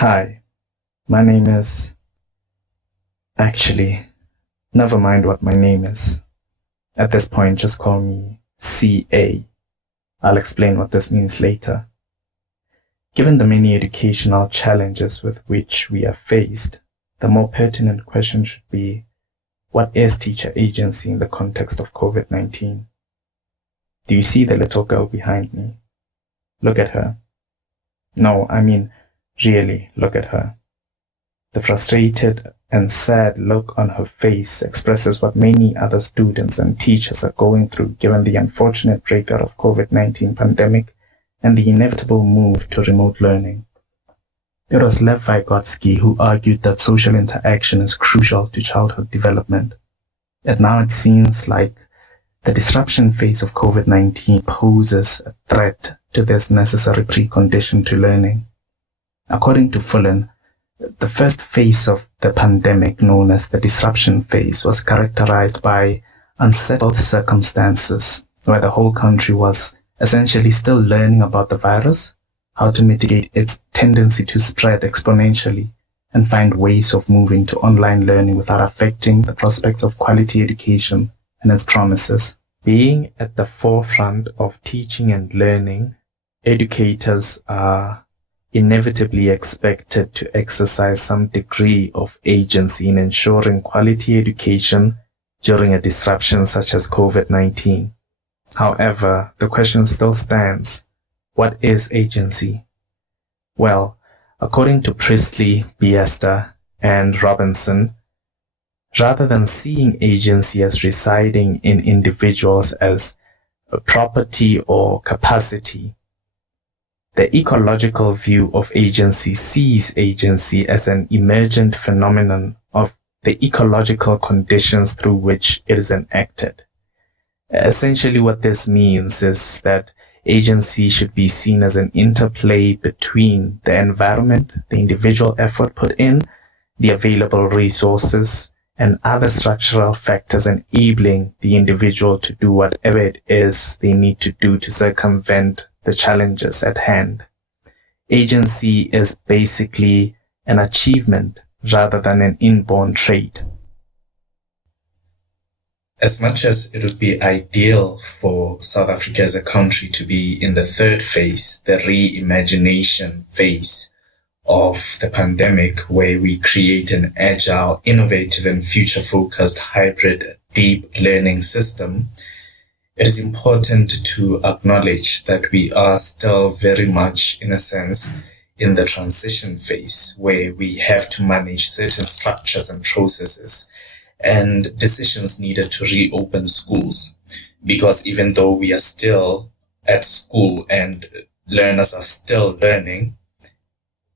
Hi, my name is. Actually, never mind what my name is. At this point, just call me CA. I'll explain what this means later. Given the many educational challenges with which we are faced, the more pertinent question should be, what is teacher agency in the context of COVID-19? Do you see the little girl behind me? Look at her. No, I mean, really, look at her. The frustrated and sad look on her face expresses what many other students and teachers are going through given the unfortunate breakout of COVID-19 pandemic and the inevitable move to remote learning. It was Lev Vygotsky who argued that social interaction is crucial to childhood development. And now it seems like the disruption phase of COVID-19 poses a threat to this necessary precondition to learning. According to Fullen, the first phase of the pandemic, known as the disruption phase, was characterized by unsettled circumstances where the whole country was essentially still learning about the virus, how to mitigate its tendency to spread exponentially, and find ways of moving to online learning without affecting the prospects of quality education and its promises. Being at the forefront of teaching and learning, educators are inevitably expected to exercise some degree of agency in ensuring quality education during a disruption such as COVID-19. However, the question still stands, what is agency? Well, according to Priestley, Biester, and Robinson, rather than seeing agency as residing in individuals as a property or capacity, the ecological view of agency sees agency as an emergent phenomenon of the ecological conditions through which it is enacted. Essentially, what this means is that agency should be seen as an interplay between the environment, the individual effort put in, the available resources, and other structural factors enabling the individual to do whatever it is they need to do to circumvent the challenges at hand. Agency is basically an achievement rather than an inborn trait. As much as it would be ideal for South Africa as a country to be in the third phase, the reimagination phase of the pandemic, where we create an agile, innovative, and future-focused hybrid deep learning system, it is important to acknowledge that we are still very much, in a sense, in the transition phase, where we have to manage certain structures and processes and decisions needed to reopen schools. Because even though we are still at school and learners are still learning,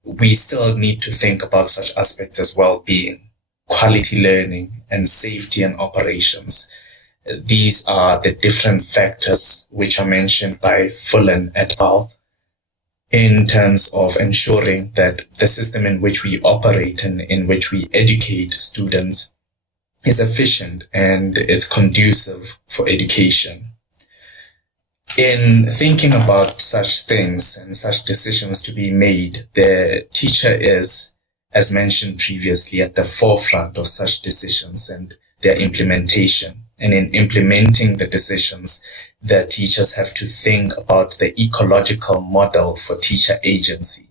we still need to think about such aspects as well-being, quality learning, and safety and operations. These are the different factors which are mentioned by Fullen et al. In terms of ensuring that the system in which we operate and in which we educate students is efficient and is conducive for education. In thinking about such things and such decisions to be made, the teacher is, as mentioned previously, at the forefront of such decisions and their implementation. And in implementing the decisions, the teachers have to think about the ecological model for teacher agency.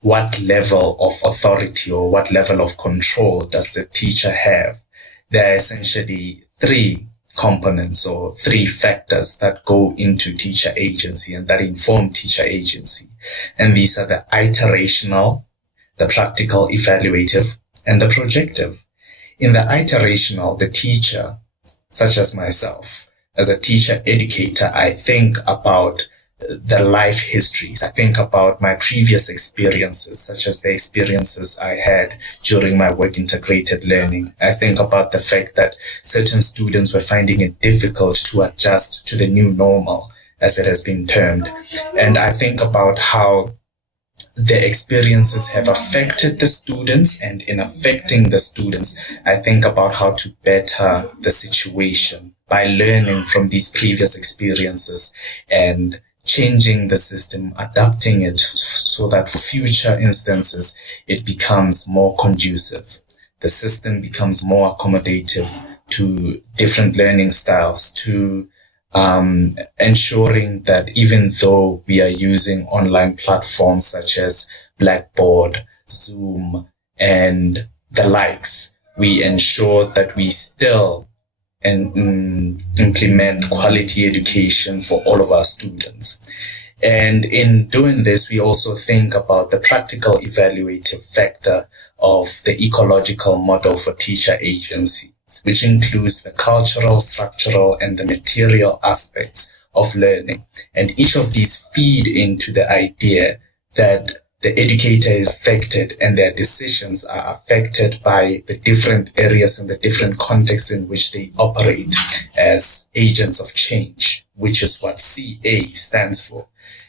What level of authority or what level of control does the teacher have? There are essentially three components or three factors that go into teacher agency and that inform teacher agency. And these are the iterational, the practical evaluative, and the projective. In the iterational, the teacher, such as myself, as a teacher educator, I think about the life histories. I think about my previous experiences, such as the experiences I had during my work integrated learning. I think about the fact that certain students were finding it difficult to adjust to the new normal, as it has been termed. And I think about how the experiences have affected the students, and in affecting the students, I think about how to better the situation by learning from these previous experiences and changing the system, adapting it so that for future instances, it becomes more conducive. The system becomes more accommodative to different learning styles, to ensuring that even though we are using online platforms such as Blackboard, Zoom, and the likes, we ensure that we still implement quality education for all of our students. And in doing this, we also think about the practical evaluative factor of the ecological model for teacher agency, which includes the cultural, structural, and the material aspects of learning. And each of these feed into the idea that the educator is affected and their decisions are affected by the different areas and the different contexts in which they operate as agents of change, which is what CA stands for.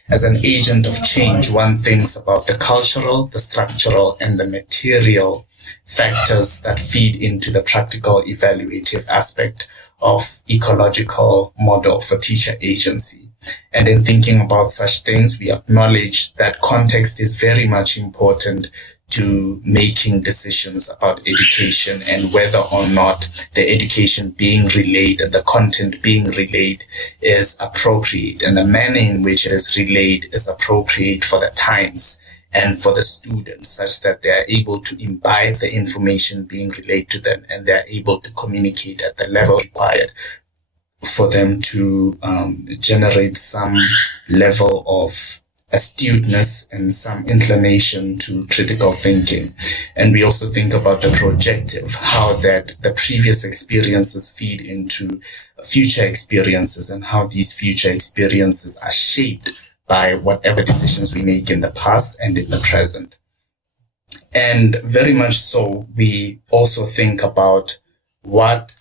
As an agent of change, one thinks about the cultural, the structural, and the material factors that feed into the practical evaluative aspect of ecological model for teacher agency. And in thinking about such things, we acknowledge that context is very much important to making decisions about education and whether or not the education being relayed and the content being relayed is appropriate, and the manner in which it is relayed is appropriate for the times and for the students, such that they are able to imbibe the information being relayed to them and they are able to communicate at the level required for them to generate some level of astuteness and some inclination to critical thinking. And we also think about the projective, how that the previous experiences feed into future experiences and how these future experiences are shaped by whatever decisions we make in the past and in the present. And very much so, we also think about what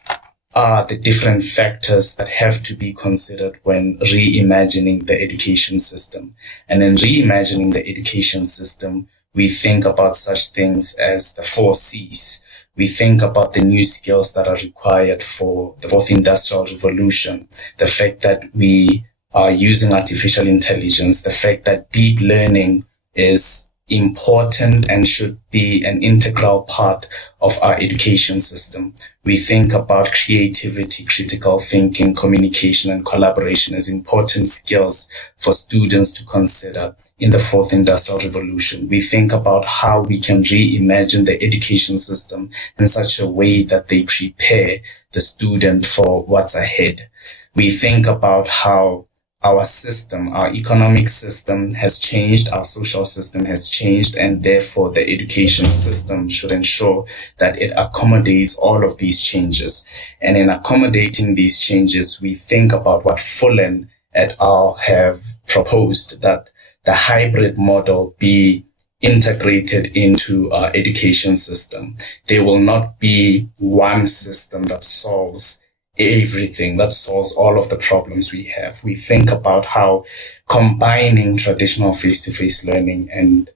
are the different factors that have to be considered when reimagining the education system. And in reimagining the education system, we think about such things as the 4 C's. We think about the new skills that are required for the fourth industrial revolution, the fact that we are using artificial intelligence, the fact that deep learning is important and should be an integral part of our education system. We think about creativity, critical thinking, communication, and collaboration as important skills for students to consider in the fourth industrial revolution. We think about how we can reimagine the education system in such a way that they prepare the student for what's ahead. We think about how our system, our economic system has changed, our social system has changed, and therefore the education system should ensure that it accommodates all of these changes. And in accommodating these changes, we think about what Fullen et al. Have proposed, that the hybrid model be integrated into our education system. There will not be one system that solves everything, that solves all of the problems we have. We think about how combining traditional face-to-face learning and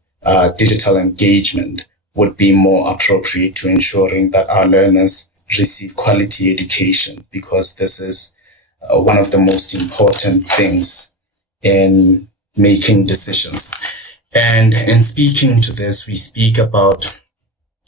digital engagement would be more appropriate to ensuring that our learners receive quality education, because this is one of the most important things in making decisions. And in speaking to this, we speak about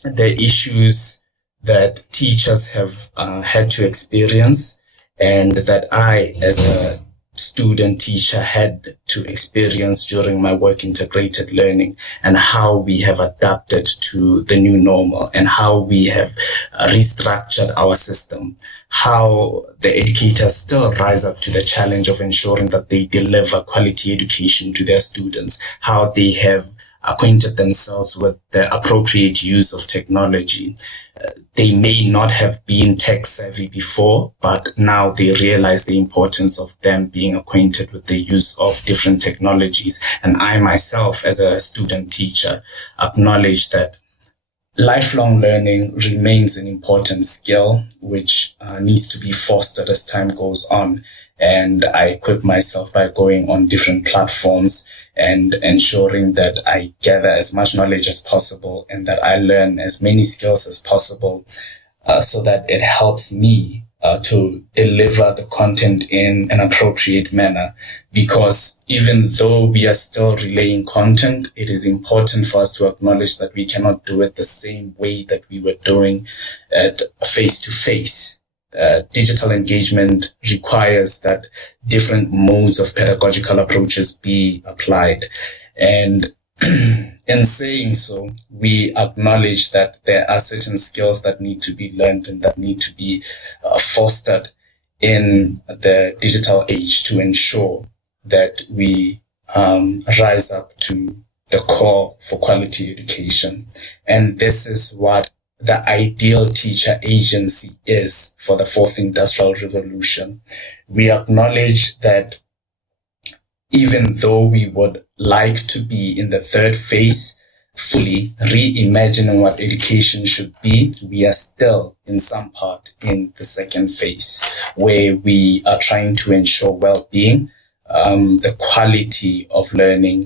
the issues that teachers have had to experience, and that I, as a student teacher, had to experience during my work integrated learning, and how we have adapted to the new normal and how we have restructured our system, how the educators still rise up to the challenge of ensuring that they deliver quality education to their students, how they have acquainted themselves with the appropriate use of technology. They may not have been tech savvy before, but now they realize the importance of them being acquainted with the use of different technologies. And I myself, as a student teacher, acknowledge that lifelong learning remains an important skill, which needs to be fostered as time goes on. And I equip myself by going on different platforms and ensuring that I gather as much knowledge as possible and that I learn as many skills as possible, so that it helps me to deliver the content in an appropriate manner. Because even though we are still relaying content, it is important for us to acknowledge that we cannot do it the same way that we were doing it face to face. Digital engagement requires that different modes of pedagogical approaches be applied. And in saying so, we acknowledge that there are certain skills that need to be learned and that need to be fostered in the digital age to ensure that we rise up to the call for quality education. And this is what the ideal teacher agency is for the fourth industrial revolution. We acknowledge that even though we would like to be in the third phase, fully reimagining what education should be, we are still in some part in the second phase, where we are trying to ensure well-being, the quality of learning,